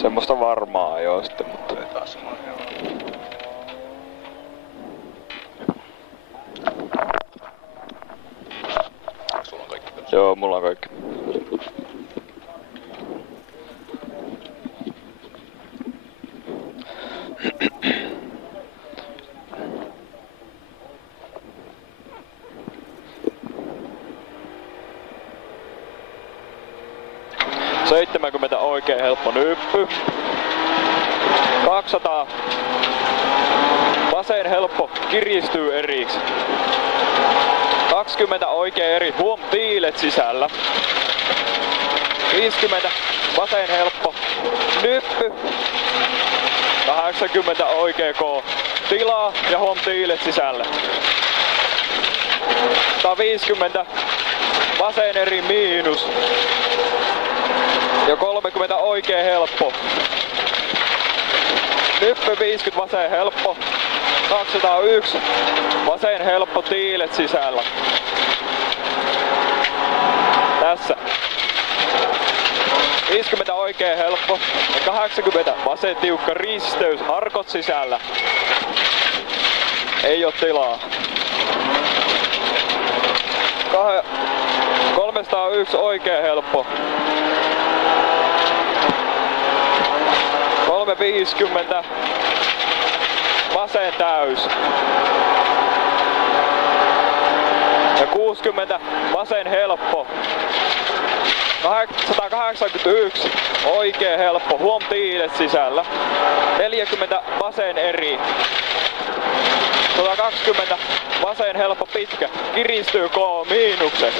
Semmoista varmaa joo sitten, mutta... Sulla on kaikki pelissä? Joo, mulla on kaikki. ...70 oikein helppo nyppy. 200. Vasen helppo, kiristyy eriksi. 20 oikein eri, huom, tiilet sisällä. 50, vasen helppo, nyppy. 80 oikein koo, tilaa ja huom, tiilet sisällä. 150, vasen eri miinus. Ja 30 oikein helppo. Nyppy 50, vasen helppo. 201, vasen helppo, tiilet sisällä. Tässä. 50 oikein helppo. Ja 80 vasen tiukka risteys, harkot sisällä. Ei oo tilaa. 301 oikein helppo. 350 vasen täys. Ja 60 vasen helppo. 181 oikein helppo, huom tiilet sisällä. 40 vasen eri. 120 vasen helppo pitkä, kiristyy K miinukset.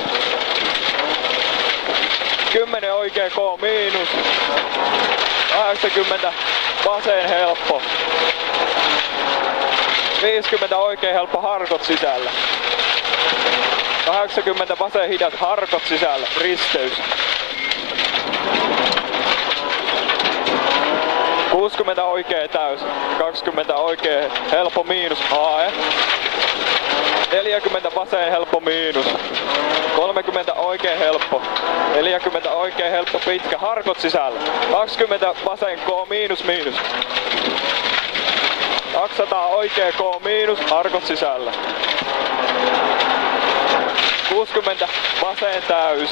10 oikein K miinus. 80 vasen helppo. 50 oikein helppo, harkot sisällä. 80 vasen hidas, harkot sisällä, risteys. 60 oikein täys, 20 oikein helppo miinus, AE. 40 vasen helppo miinus. 30 oikein helppo. 40 oikein helppo pitkä, harkot sisällä. 20 vasen K miinus miinus. 200 oikein K miinus, harkot sisällä. 60 vasen täys.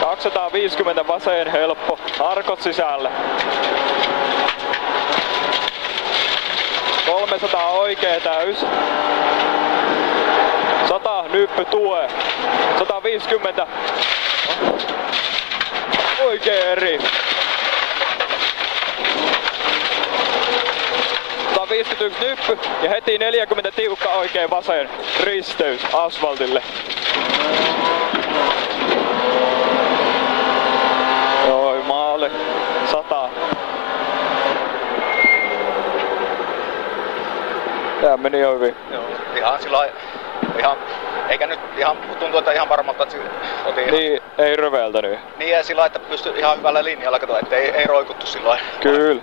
250 vasen helppo, harkot sisällä. 300 oikee täys. 100 nyppy tue. 150 oikee eri. 151 nyppy ja heti 40 tiukka oikein vasen risteys asfaltille. Joo, maali 100. Tää meni jo hyvin. Joo, ihan sillai, eikä nyt ihan, tuntuu, että ihan varmalta, että otin niin, ei röveltänyt. Niin ja sillä että pystyi ihan hyvällä linjalla, kato, ettei ei roikuttu silloin. Kyllä.